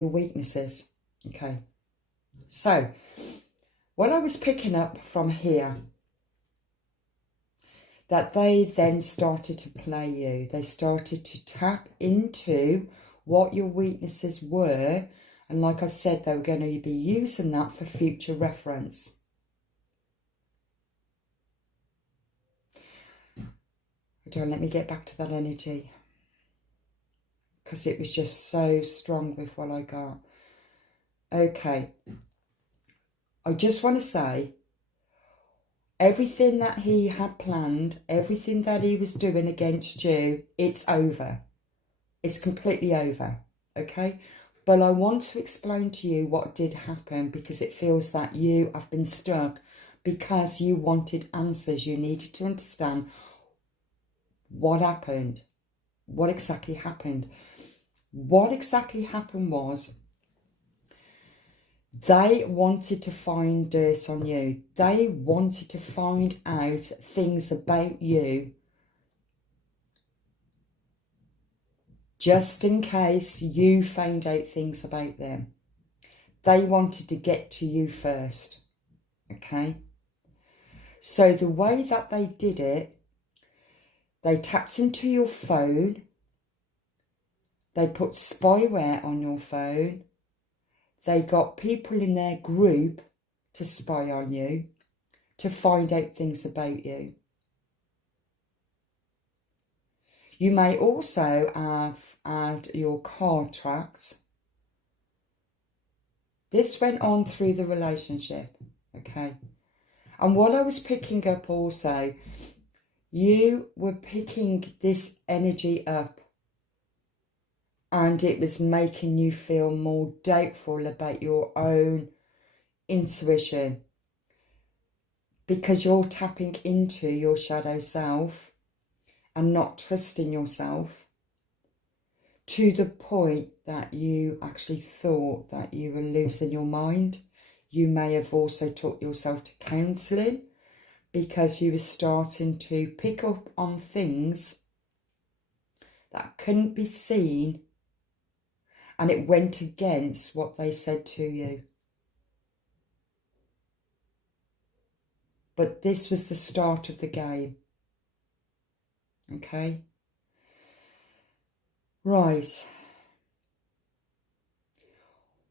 your weaknesses. Okay. So, what I was picking up from here, that they then started to play you. They started to tap into what your weaknesses were. And like I said, they were going to be using that for future reference. Let me get back to that energy, because it was just so strong with what I got. Okay. I just want to say, everything that he had planned, everything that he was doing against you, it's over. It's completely over. Okay? But I want to explain to you what did happen, because it feels that you have been stuck because you wanted answers. You needed to understand what happened. What exactly happened? What exactly happened was they wanted to find dirt on you. They wanted to find out things about you, just in case you found out things about them. They wanted to get to you first. Okay? So the way that they did it, they tapped into your phone. They put spyware on your phone. They got people in their group to spy on you, to find out things about you. You may also have had your card tracked. This went on through the relationship, okay? And what I was picking up also, you were picking this energy up, and it was making you feel more doubtful about your own intuition, because you're tapping into your shadow self and not trusting yourself, to the point that you actually thought that you were losing your mind. You may have also took yourself to counselling, because you were starting to pick up on things that couldn't be seen, and it went against what they said to you. But this was the start of the game. Okay? Right.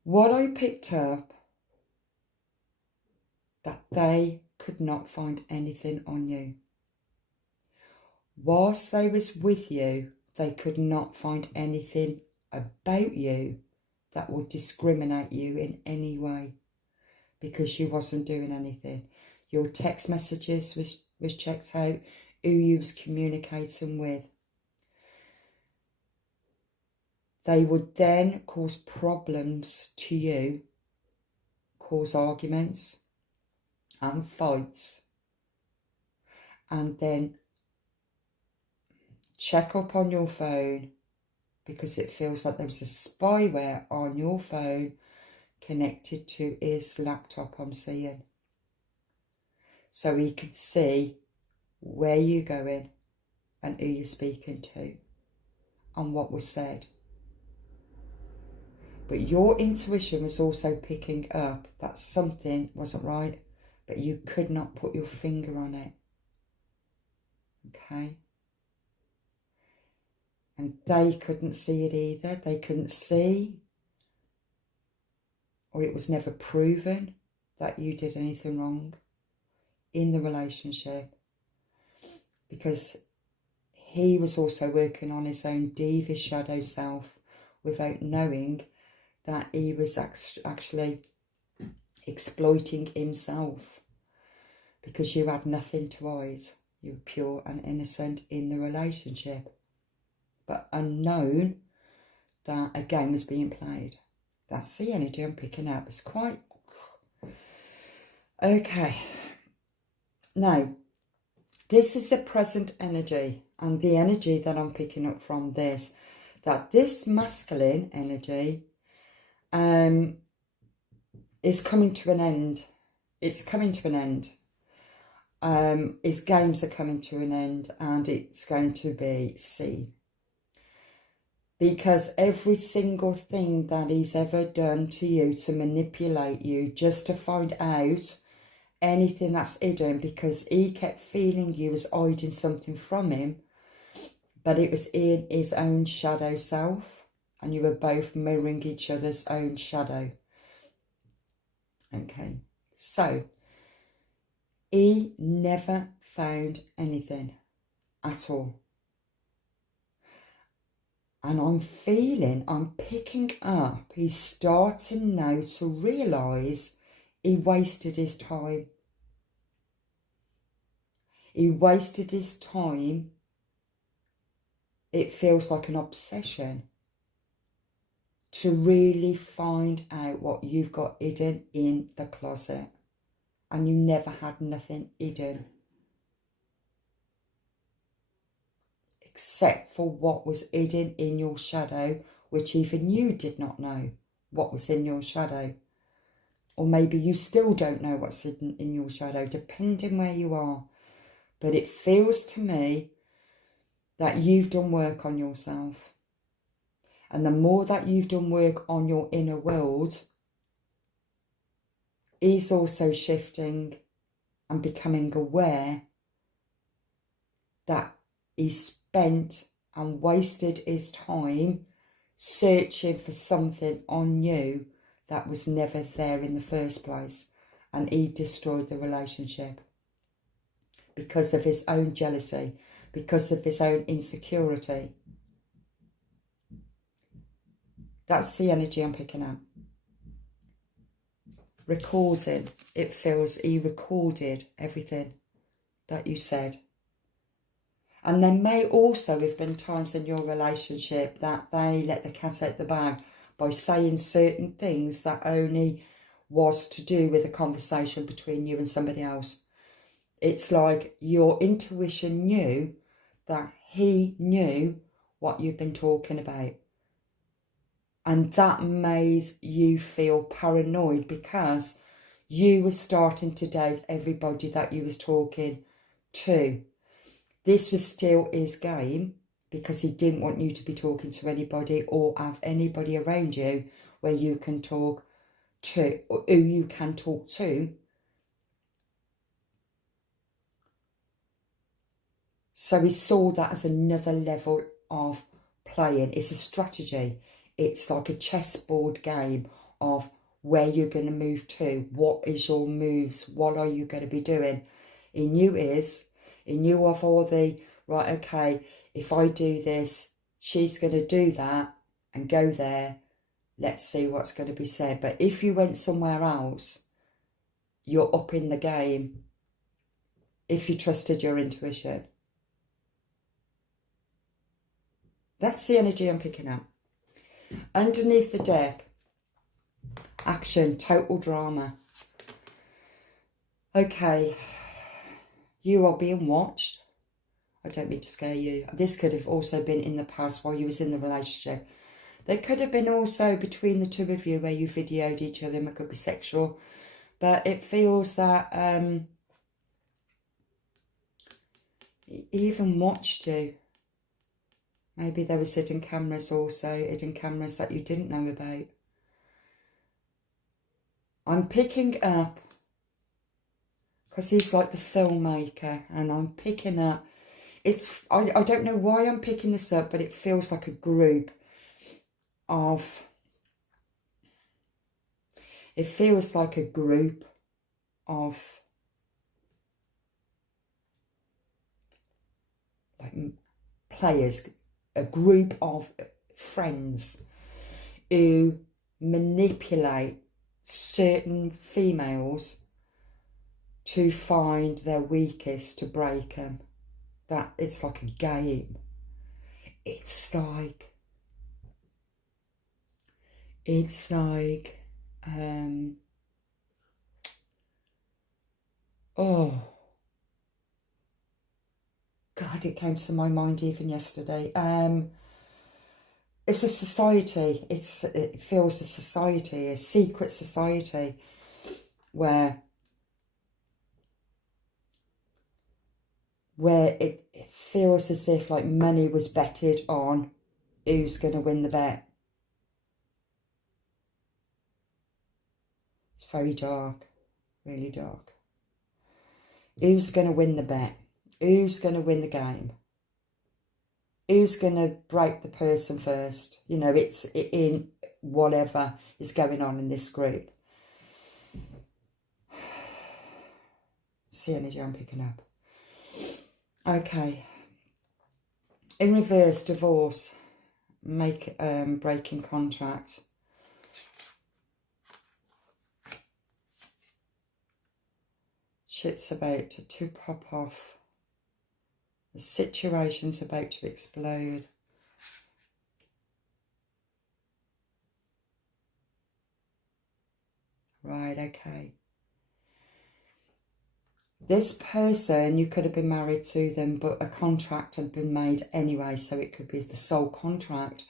What I picked up, that they could not find anything on you. Whilst they was with you, they could not find anything about you that would discriminate you in any way, because you wasn't doing anything. Your text messages was checked out, who you was communicating with. They would then cause problems to you, cause arguments and fights, and then check up on your phone, because it feels like there was a spyware on your phone connected to his laptop, I'm seeing. So he could see where you're going and who you're speaking to and what was said. But your intuition was also picking up that something wasn't right, but you could not put your finger on it. Okay? And they couldn't see it either. They couldn't see, or it was never proven that you did anything wrong in the relationship, because he was also working on his own devious shadow self without knowing that he was actually exploiting himself, because you had nothing to hide. You were pure and innocent in the relationship, but unknown that a game was being played. That's the energy I'm picking up. It's quite... Okay. Now, this is the present energy, and the energy that I'm picking up from this, that this masculine energy is coming to an end. It's coming to an end. His games are coming to an end, and it's going to be seen. Because every single thing that he's ever done to you to manipulate you, just to find out anything that's hidden, because he kept feeling you was hiding something from him, but it was in his own shadow self, and you were both mirroring each other's own shadow. Okay, so he never found anything at all. And I'm picking up, he's starting now to realise he wasted his time. He wasted his time. It feels like an obsession to really find out what you've got hidden in the closet. And you never had nothing hidden, except for what was hidden in your shadow, which even you did not know what was in your shadow. Or maybe you still don't know what's hidden in your shadow, depending where you are. But it feels to me that you've done work on yourself. And the more that you've done work on your inner world, is also shifting and becoming aware that he spent and wasted his time searching for something on you that was never there in the first place. And he destroyed the relationship because of his own jealousy, because of his own insecurity. That's the energy I'm picking up. Recording. It feels he recorded everything that you said. And there may also have been times in your relationship that they let the cat out the bag by saying certain things that only was to do with a conversation between you and somebody else. It's like your intuition knew that he knew what you've been talking about. And that made you feel paranoid because you were starting to doubt everybody that you was talking to. This was still his game because he didn't want you to be talking to anybody or have anybody around you where you can talk to, or who you can talk to. So he saw that as another level of playing. It's a strategy. It's like a chessboard game of where you're going to move to. What is your moves? What are you going to be doing? He knew of all the, right, okay, if I do this, she's going to do that and go there. Let's see what's going to be said. But if you went somewhere else, you're up in the game if you trusted your intuition. That's the energy I'm picking up. Underneath the deck, action, total drama. Okay, you are being watched. I don't mean to scare you. This could have also been in the past while you was in the relationship. There could have been also between the two of you where you videoed each other. It could be sexual. But it feels that he even watched you. Maybe there was hidden cameras also, hidden cameras that you didn't know about. I'm picking up, because he's like the filmmaker, and I'm picking up, I don't know why I'm picking this up, but it feels like a group of, like players, a group of friends who manipulate certain females to find their weakest to break them. That it's like a game. It's like oh God, it came to my mind even yesterday. It's a society. It feels a society, a secret society, where it feels as if like money was betted on who's going to win the bet? It's very dark, really dark. Who's going to win the bet? Who's going to win the game? Who's going to break the person first? You know, it's in whatever is going on in this group. It's the energy I'm picking up. Okay. In reverse, divorce. Breaking contract. Shit's about to pop off. The situation's about to explode. Right, okay. This person, you could have been married to them, but a contract had been made anyway, so it could be the soul contract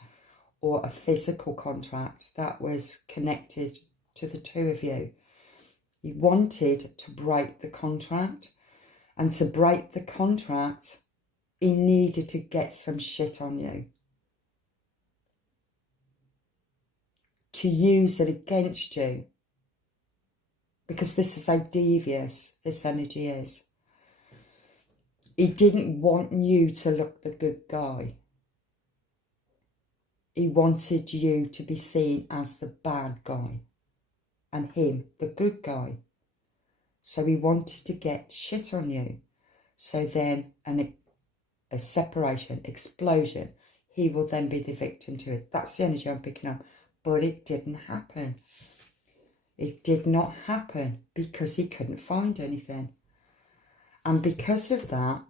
or a physical contract that was connected to the two of you. You wanted to break the contract, and to break the contract, he needed to get some shit on you. To use it against you. Because this is how devious this energy is. He didn't want you to look the good guy. He wanted you to be seen as the bad guy. And him, the good guy. So he wanted to get shit on you. So then a separation, explosion, he will then be the victim to it. That's the energy I'm picking up. But it didn't happen. It did not happen because he couldn't find anything. And because of that,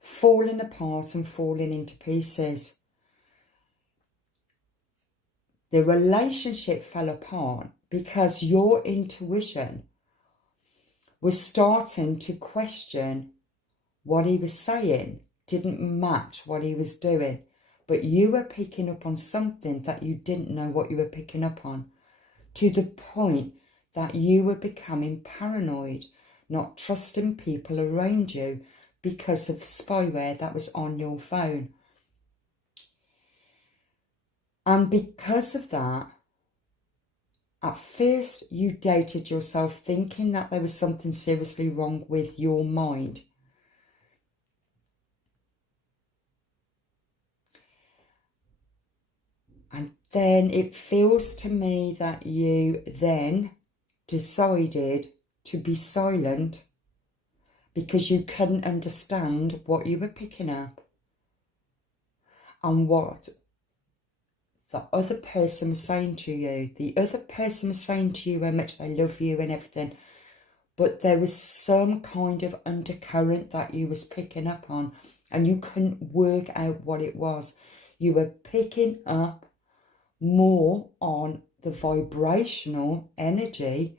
falling apart and falling into pieces. The relationship fell apart because your intuition was starting to question what he was saying, didn't match what he was doing. But you were picking up on something that you didn't know what you were picking up on, to the point that you were becoming paranoid, not trusting people around you because of spyware that was on your phone. And because of that, at first you doubted yourself, thinking that there was something seriously wrong with your mind. And then it feels to me that you then decided to be silent because you couldn't understand what you were picking up and what the other person was saying to you. The other person was saying to you how much they love you and everything, but there was some kind of undercurrent that you was picking up on and you couldn't work out what it was. You were picking up more on the vibrational energy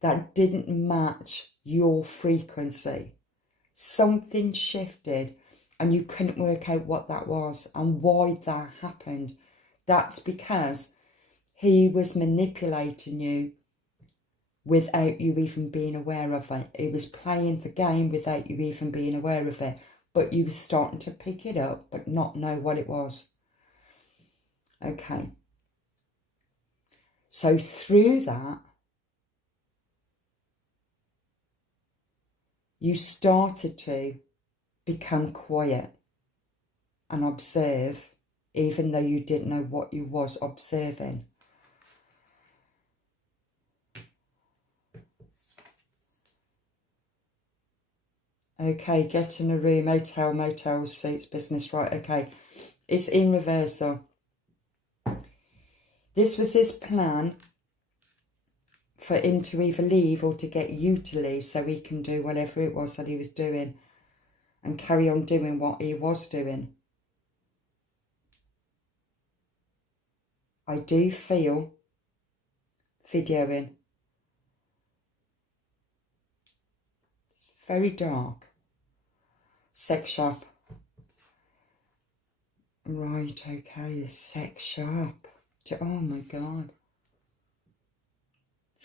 that didn't match your frequency. Something shifted and you couldn't work out what that was and why that happened. That's because he was manipulating you without you even being aware of it. He was playing the game without you even being aware of it. But you were starting to pick it up but not know what it was. Okay. So through that, you started to become quiet and observe, even though you didn't know what you was observing. Okay, get in a room, hotel, motels, suits, business, right, okay. It's in reversal. This was his plan for him to either leave or to get you to leave so he can do whatever it was that he was doing and carry on doing what he was doing. I do feel videoing. It's very dark. Sex shop. Right, okay, sex shop. Oh my God.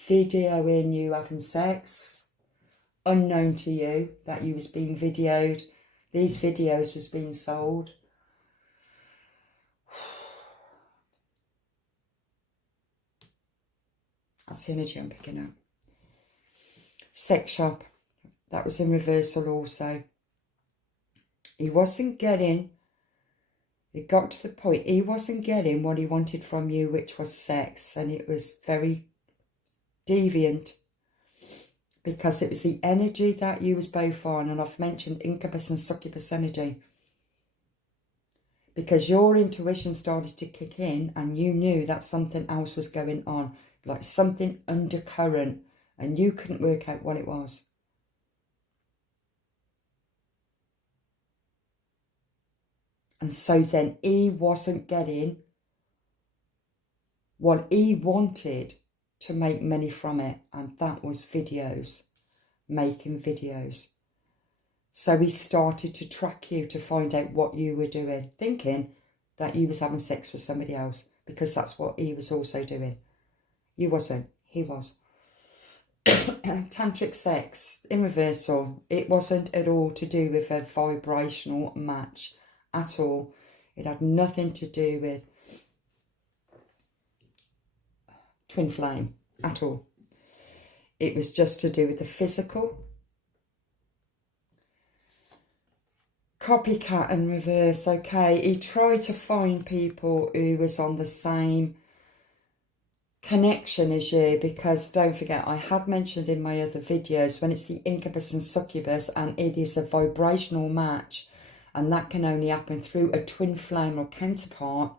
Videoing you having sex. Unknown to you that you was being videoed. These videos was being sold. That's the energy I'm picking up. Sex shop. That was in reversal also. He wasn't getting... It got to the point he wasn't getting what he wanted from you, which was sex. And it was very deviant. Because it was the energy that you was both on. And I've mentioned incubus and succubus energy. Because your intuition started to kick in and you knew that something else was going on. Like something undercurrent. And you couldn't work out what it was. And so then he wasn't getting what he wanted to make money from it. And that was videos. Making videos. So he started to track you to find out what you were doing. Thinking that you was having sex with somebody else. Because that's what he was also doing. You wasn't. He was. Tantric sex in reversal. It wasn't at all to do with a vibrational match. At all. It had nothing to do with twin flame at all. It was just to do with the physical. Copycat and reverse. Okay, he tried to find people who was on the same connection as you, because don't forget, I had mentioned in my other videos, when it's the incubus and succubus and it is a vibrational match, and that can only happen through a twin flame or counterpart,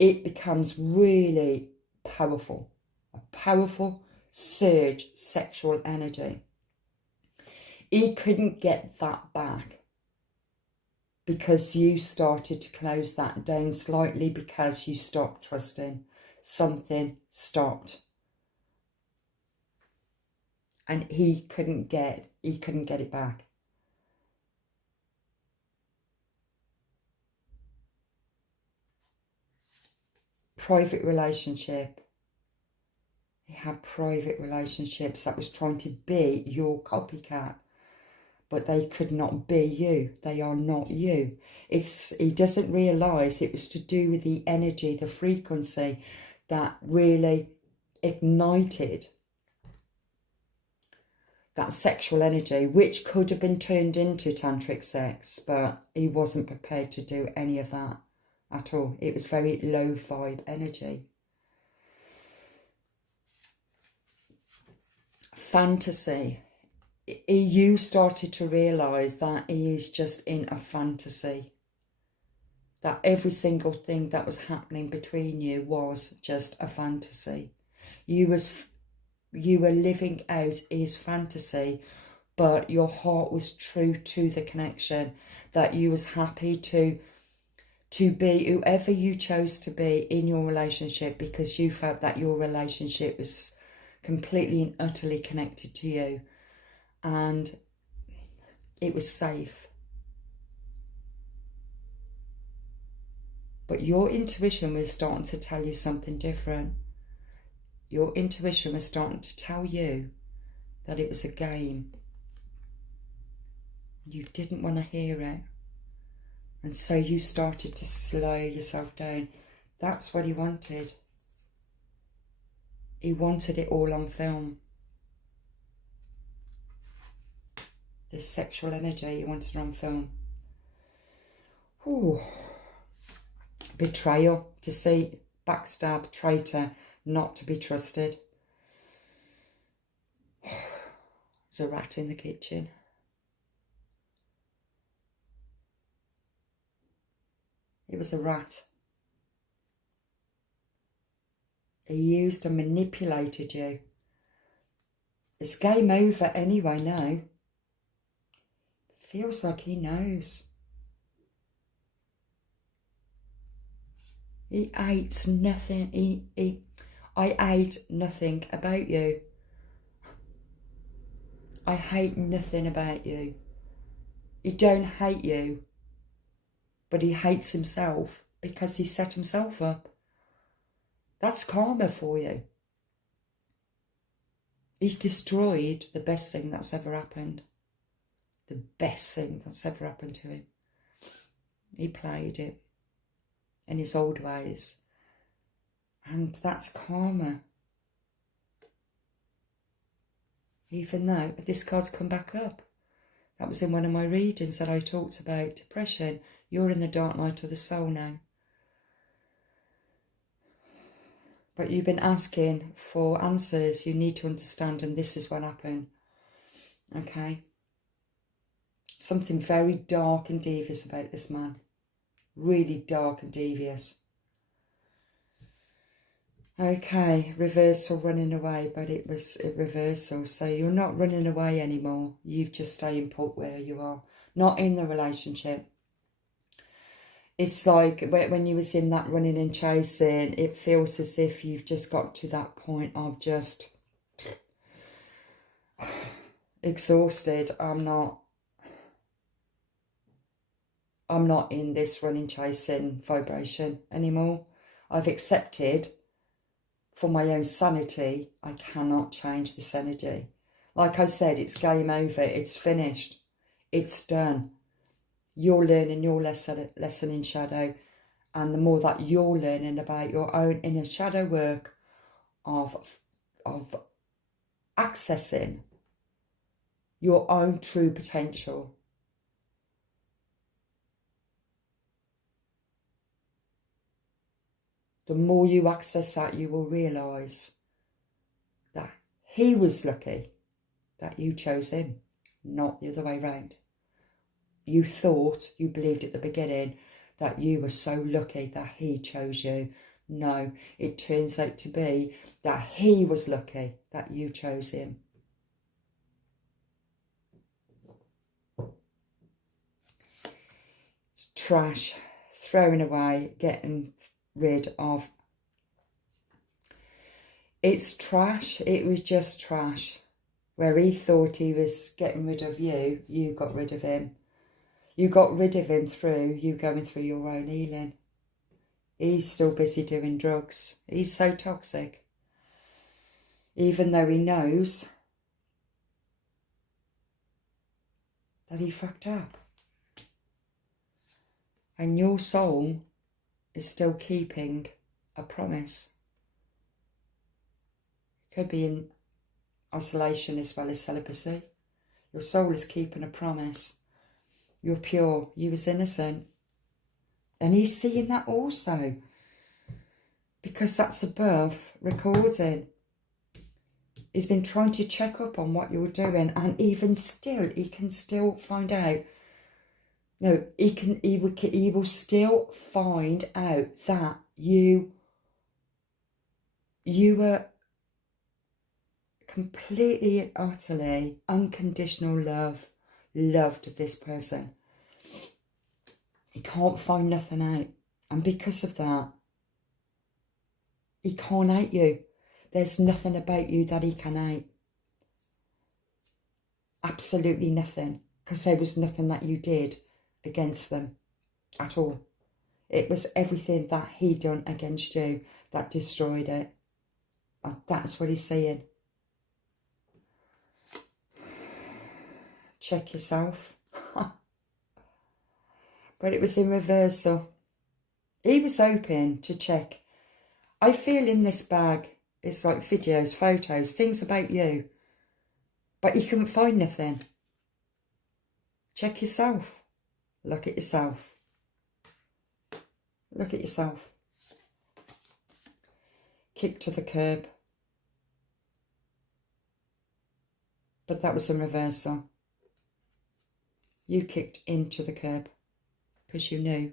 it becomes really powerful. A powerful surge sexual energy. He couldn't get that back because you started to close that down slightly, because you stopped trusting. Something stopped. And he couldn't get it back. Private relationship. He had private relationships that was trying to be your copycat, but they could not be you. They are not you. He doesn't realise it was to do with the energy, the frequency that really ignited that sexual energy, which could have been turned into tantric sex, but he wasn't prepared to do any of that at all. It was very low vibe energy. Fantasy. You started to realise that he is just in a fantasy. That every single thing that was happening between you was just a fantasy. You were living out his fantasy, but your heart was true to the connection, that you was happy to be whoever you chose to be in your relationship, because you felt that your relationship was completely and utterly connected to you and it was safe. But your intuition was starting to tell you something different. Your intuition was starting to tell you that it was a game. You didn't want to hear it. And so you started to slow yourself down. That's what he wanted. He wanted it all on film. This sexual energy, he wanted it on film. Ooh. Betrayal, deceit, backstab, traitor, not to be trusted. There's a rat in the kitchen. It was a rat. He used and manipulated you. It's game over anyway now. Feels like he knows. He hates nothing. I hate nothing about you. I hate nothing about you. He don't hate you, but he hates himself because he set himself up. That's karma for you. He's destroyed the best thing that's ever happened. The best thing that's ever happened to him. He played it in his old ways. And that's karma. even though this card's come back up. That was in one of my readings that I talked about depression. You're in the dark night of the soul now. But you've been asking for answers. You need to understand, and this is what happened. Okay? Something very dark and devious about this man. Really dark and devious. Okay, reversal, running away, but it was a reversal. So you're not running away anymore. You've just staying put where you are. Not in the relationship. It's like when you was in that running and chasing, it feels as if you've just got to that point of just exhausted. I'm not in this running chasing vibration anymore. I've accepted, for my own sanity, I cannot change this energy. Like I said, it's game over. It's finished. It's done. You're learning your lesson in shadow. And the more that you're learning about your own inner shadow work of accessing your own true potential, the more you access that, you will realise that he was lucky that you chose him, not the other way round. You thought, you believed at the beginning that you were so lucky that he chose you. No, it turns out to be that he was lucky that you chose him. It's trash, throwing away, getting rid of. It's trash. It was just trash. Where he thought he was getting rid of you, you got rid of him. You got rid of him through you going through your own healing. He's still busy doing drugs. He's so toxic. Even though he knows that he fucked up. And your soul is still keeping a promise. Could be in isolation as well as celibacy. Your soul is keeping a promise. You're pure. You was innocent. And he's seeing that also. Because that's above recording. He's been trying to check up on what you're doing. And even still, he can still find out. No, he will still find out that you were completely and utterly unconditional loved this person. He can't find nothing out. And because of that, he can't hate you. There's nothing about you that he can hate. Absolutely nothing. Because there was nothing that you did against them at all. It was everything that he done against you that destroyed it. And that's what he's saying. Check yourself. But it was in reversal. He was hoping to check. I feel in this bag, it's like videos, photos, things about you. But he couldn't find nothing. Check yourself. Look at yourself. Look at yourself. Kick to the curb. But that was in reversal. You kicked into the curb. Because you knew.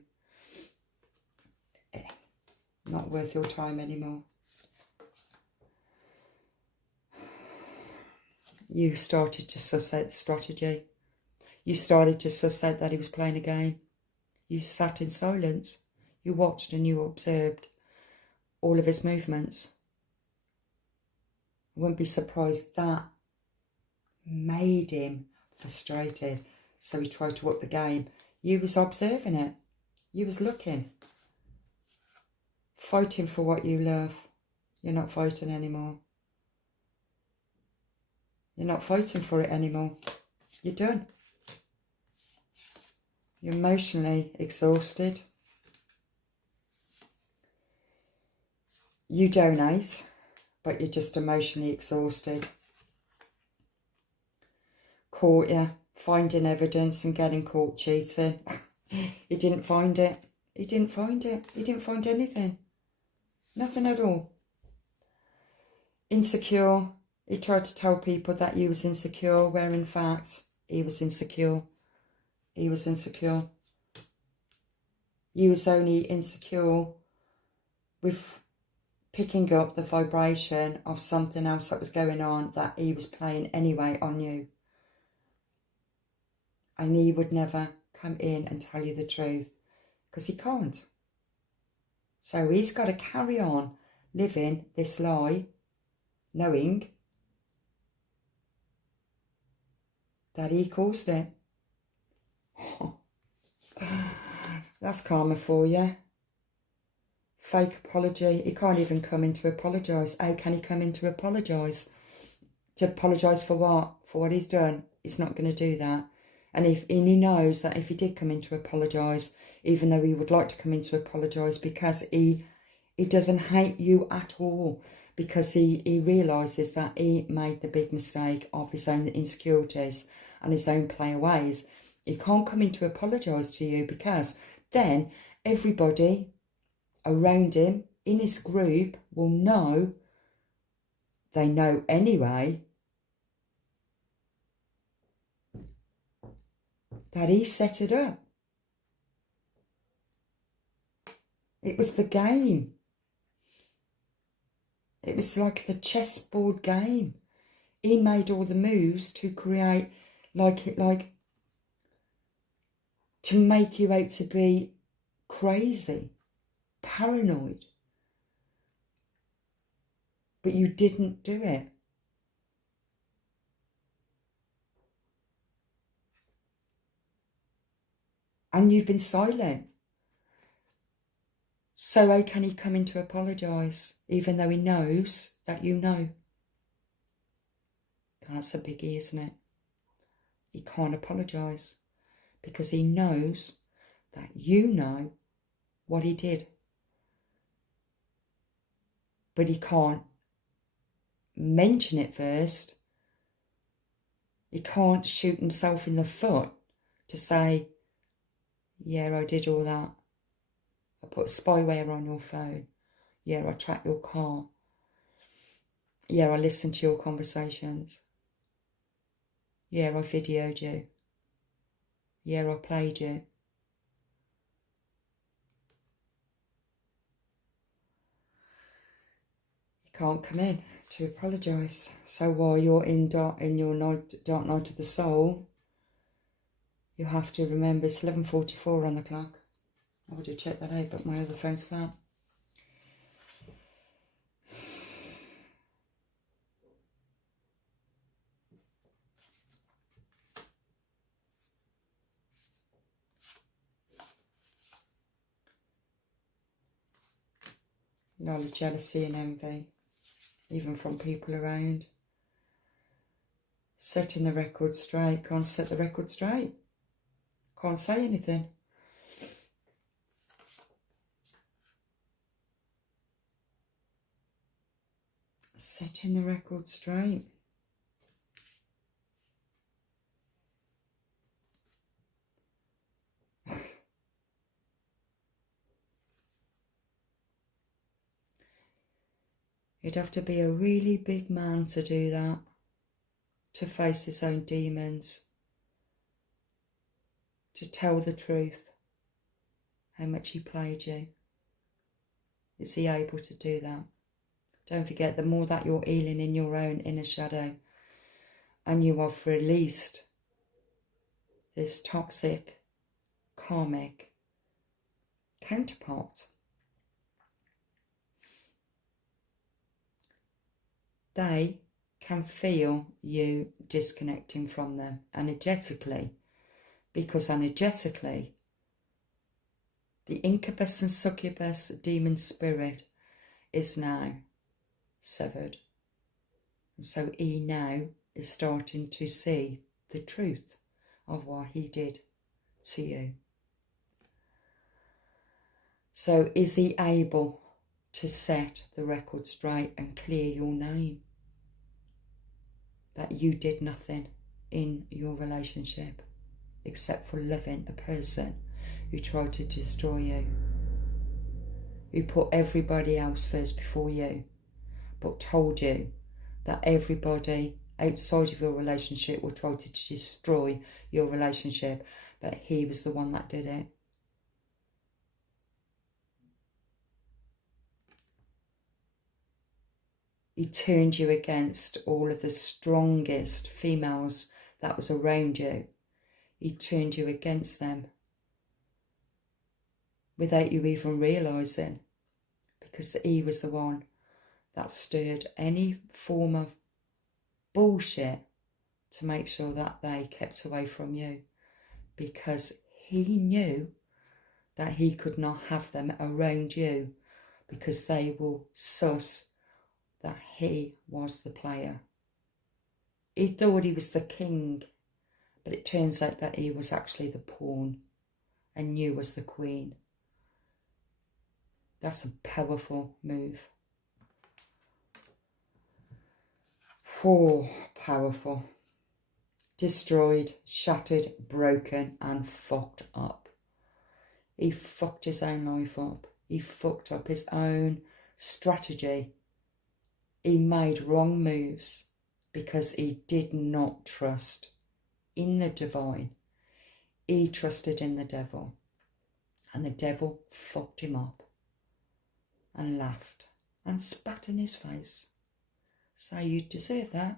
Not worth your time anymore. You started to suss out the strategy. You started to suss out that he was playing a game. You sat in silence. You watched and you observed all of his movements. I wouldn't be surprised that made him frustrated. So he tried to up the game. You was observing it. You was looking. Fighting for what you love. You're not fighting anymore. You're not fighting for it anymore. You're done. You're emotionally exhausted. You donate, but you're just emotionally exhausted. caught you finding evidence and getting caught cheating. He didn't find it. He didn't find it. He didn't find anything. Nothing at all. Insecure. He tried to tell people that he was insecure, where in fact he was insecure. He was insecure. He was only insecure with picking up the vibration of something else that was going on that he was playing anyway on you. And he would never come in and tell you the truth because he can't. So he's got to carry on living this lie, knowing that he caused it. That's karma for you. Fake apology. He can't even come in to apologise. How can he come in to apologise? To apologise for what? For what he's done? He's not going to do that. And he knows that if he did come in to apologise, even though he would like to come in to apologise, because he doesn't hate you at all, because he realises that he made the big mistake of his own insecurities and his own playaways. He can't come in to apologise to you because then everybody around him in his group will know, they know anyway, that he set it up. It was the game. It was like the chessboard game. He made all the moves to create, like to make you out to be crazy, paranoid. But you didn't do it. And you've been silent. So how can he come in to apologise, even though he knows that you know? That's a biggie, isn't it? He can't apologise because he knows that you know what he did. But he can't mention it first. He can't shoot himself in the foot to say, yeah, I did all that. I put spyware on your phone. Yeah, I tracked your car. Yeah, I listened to your conversations. Yeah, I videoed you. Yeah, I played you. You can't come in to apologise. So while you're in dark night of the soul, you have to remember it's 11:44 on the clock. I would have checked that out, but my other phone's flat. A lot of jealousy and envy, even from people around. Setting the record straight. Can't set the record straight. Can't say anything. Setting the record straight. You'd have to be a really big man to do that, to face his own demons, to tell the truth, how much he played you. Is he able to do that? Don't forget, the more that you're healing in your own inner shadow and you have released this toxic, karmic counterpart, they can feel you disconnecting from them energetically, because energetically the incubus and succubus demon spirit is now severed. And so he now is starting to see the truth of what he did to you. So is he able to set the record straight and clear your name? That you did nothing. in your relationship except for loving a person who tried to destroy you, who put everybody else first before you, but told you that everybody outside of your relationship will try to destroy your relationship, but he was the one that did it. He turned you against all of the strongest females that was around you. He turned you against them without you even realising, because he was the one that stirred any form of bullshit to make sure that they kept away from you, because he knew that he could not have them around you because they will sus that he was the player. He thought he was the king, but it turns out that he was actually the pawn and you was the queen. That's a powerful move. Oh, powerful. Destroyed, shattered, broken and fucked up. He fucked his own life up. He fucked up his own strategy. He made wrong moves because he did not trust in the divine. He trusted in the devil. And the devil fucked him up and laughed and spat in his face. So you deserve that.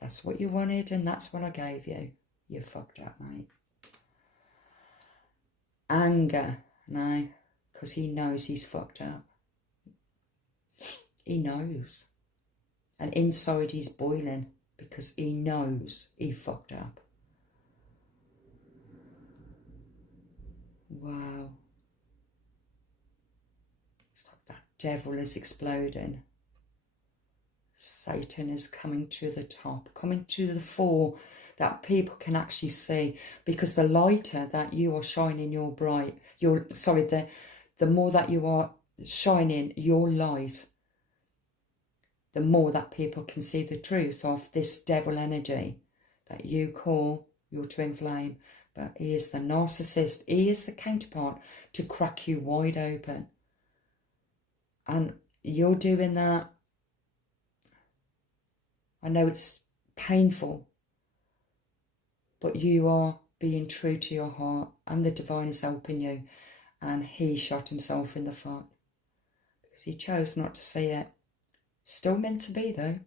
That's what you wanted and that's what I gave you. You fucked up, mate. Anger, no, because he knows he's fucked up. He knows. And inside he's boiling because he knows he fucked up. Wow. It's like that devil is exploding. Satan is coming to the top, coming to the fore that people can actually see, because the lighter that you are shining the more that you are shining your light, the more that people can see the truth of this devil energy that you call your twin flame. But he is the narcissist. He is the counterpart to crack you wide open. And you're doing that. I know it's painful, but you are being true to your heart and the divine is helping you. And he shot himself in the foot because he chose not to see it. Still meant to be though.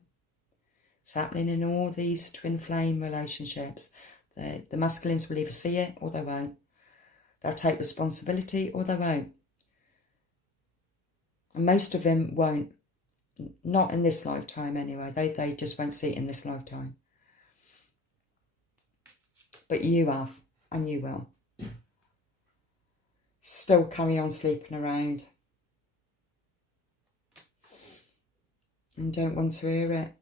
It's happening in all these twin flame relationships. The masculines will either see it or they won't. They'll take responsibility or they won't. And most of them won't. Not in this lifetime anyway. They just won't see it in this lifetime. But you have, and you will. Still carry on sleeping around. And don't want to hear it.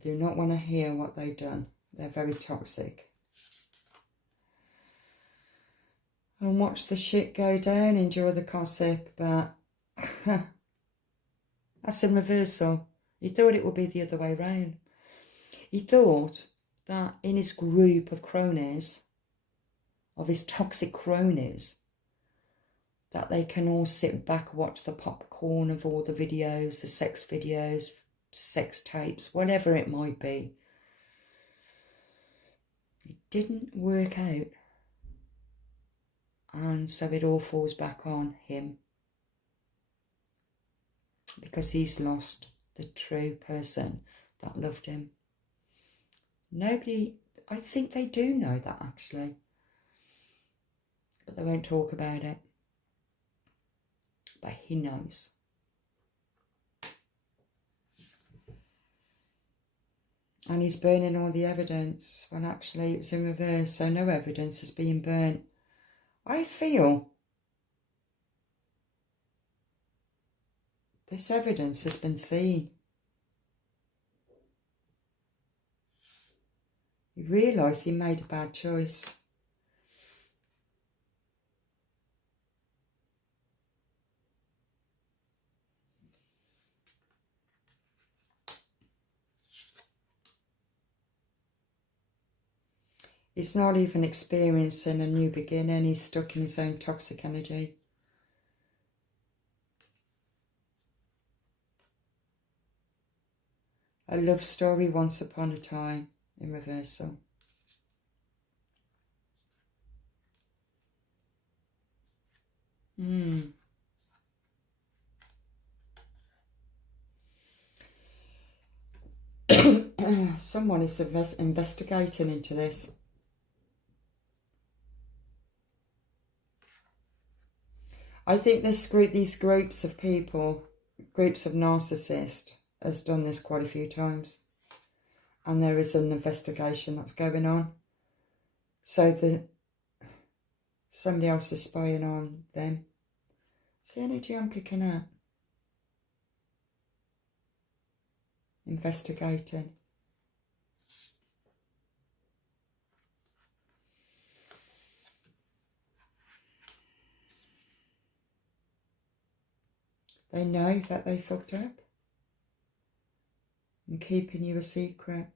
Do not want to hear what they've done. They're very toxic. And watch the shit go down, enjoy the gossip, but that's in reversal. He thought it would be the other way round. He thought that in his group of cronies, of his toxic cronies, that they can all sit back, watch the popcorn of all the videos, the sex videos, sex tapes, whatever it might be. It didn't work out. And so it all falls back on him. Because he's lost the true person that loved him. Nobody, I think they do know that actually. But they won't talk about it. But he knows. And he's burning all the evidence when actually it was in reverse, so no evidence is being burnt. I feel this evidence has been seen. He realised he made a bad choice. He's not even experiencing a new beginning. He's stuck in his own toxic energy. A love story once upon a time in reversal. Someone is investigating into this. I think these groups of people, groups of narcissists, has done this quite a few times. And there is an investigation that's going on. So that somebody else is spying on them. It's the energy I'm picking up. Investigating. They know that they fucked up and keeping you a secret.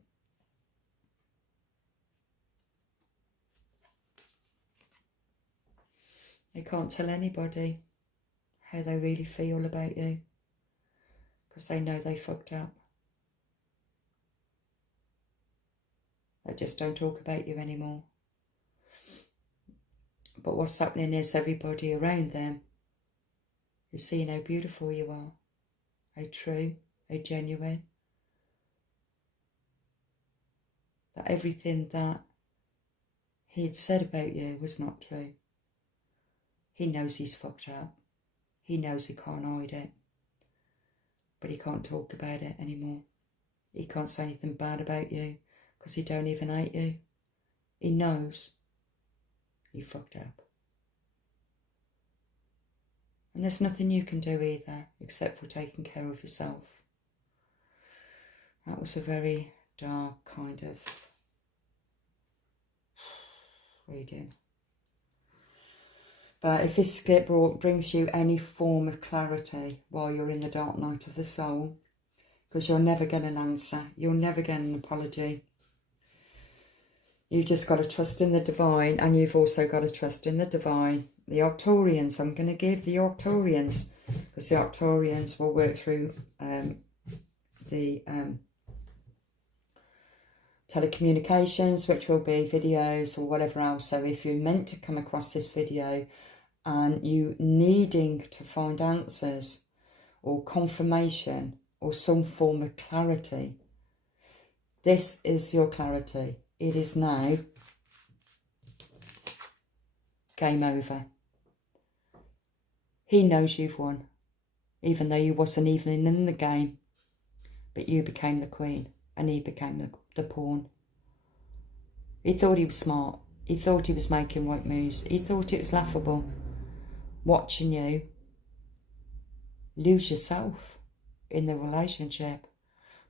They can't tell anybody how they really feel about you because they know they fucked up. They just don't talk about you anymore. But what's happening is everybody around them is seeing how beautiful you are, how true, how genuine. That everything that he had said about you was not true. He knows he's fucked up. He knows he can't hide it. But he can't talk about it anymore. He can't say anything bad about you because he don't even hate you. He knows you fucked up. And there's nothing you can do either except for taking care of yourself. That was a very dark kind of reading. But if this skip brings you any form of clarity while you're in the dark night of the soul, because you'll never get an answer, you'll never get an apology. You've just got to trust in the divine, and you've also got to trust in the divine. The Arcturians, I'm going to give the Arcturians, because the Arcturians will work through the telecommunications, which will be videos or whatever else. So if you're meant to come across this video and you needing to find answers or confirmation or some form of clarity, this is your clarity. It is now game over. He knows you've won, even though you wasn't even in the game, but you became the queen and he became the pawn. He thought he was smart. He thought he was making right moves. He thought it was laughable watching you lose yourself in the relationship.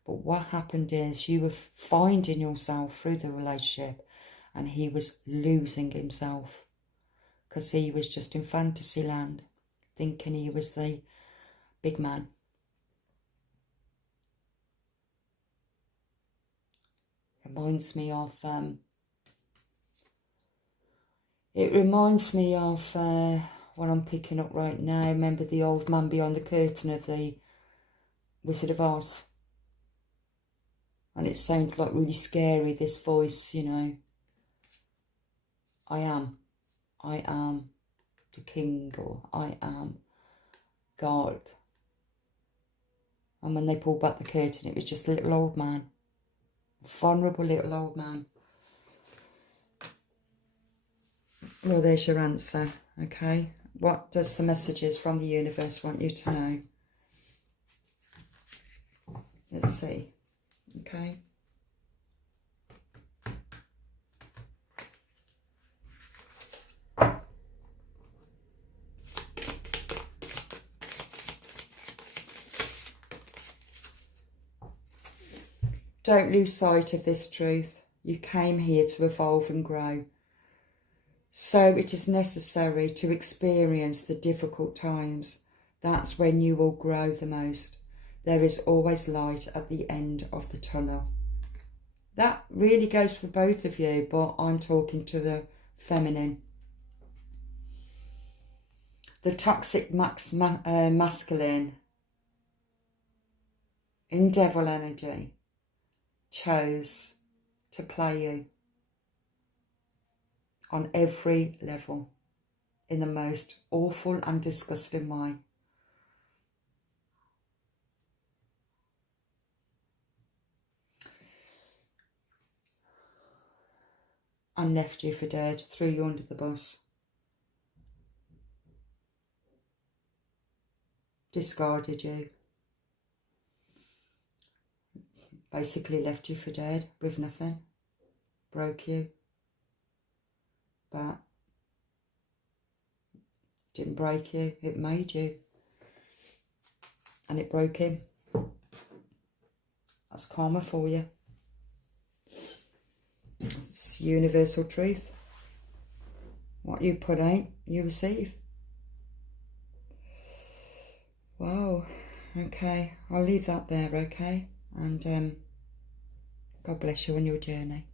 But what happened is you were finding yourself through the relationship and he was losing himself because he was just in fantasy land thinking he was the big man. Reminds me of what I'm picking up right now. Remember the old man behind the curtain of the Wizard of Oz? And it sounds like really scary, this voice, you know. I am the king, or I am God. And when they pulled back the curtain, it was just a little old man. Vulnerable little old man. Well, there's your answer, okay? What does the messages from the universe want you to know? Let's see, okay? Don't lose sight of this truth. You came here to evolve and grow. So it is necessary to experience the difficult times. That's when you will grow the most. There is always light at the end of the tunnel. That really goes for both of you, but I'm talking to the feminine. The toxic masculine in devil energy chose to play you on every level in the most awful and disgusting way. And left you for dead, threw you under the bus. Discarded you. Basically left you for dead with nothing. Broke you. But didn't break you, it made you. And it broke him. That's karma for you. It's universal truth. What you put out, you receive. Wow. Okay, I'll leave that there, okay? And God bless you on your journey.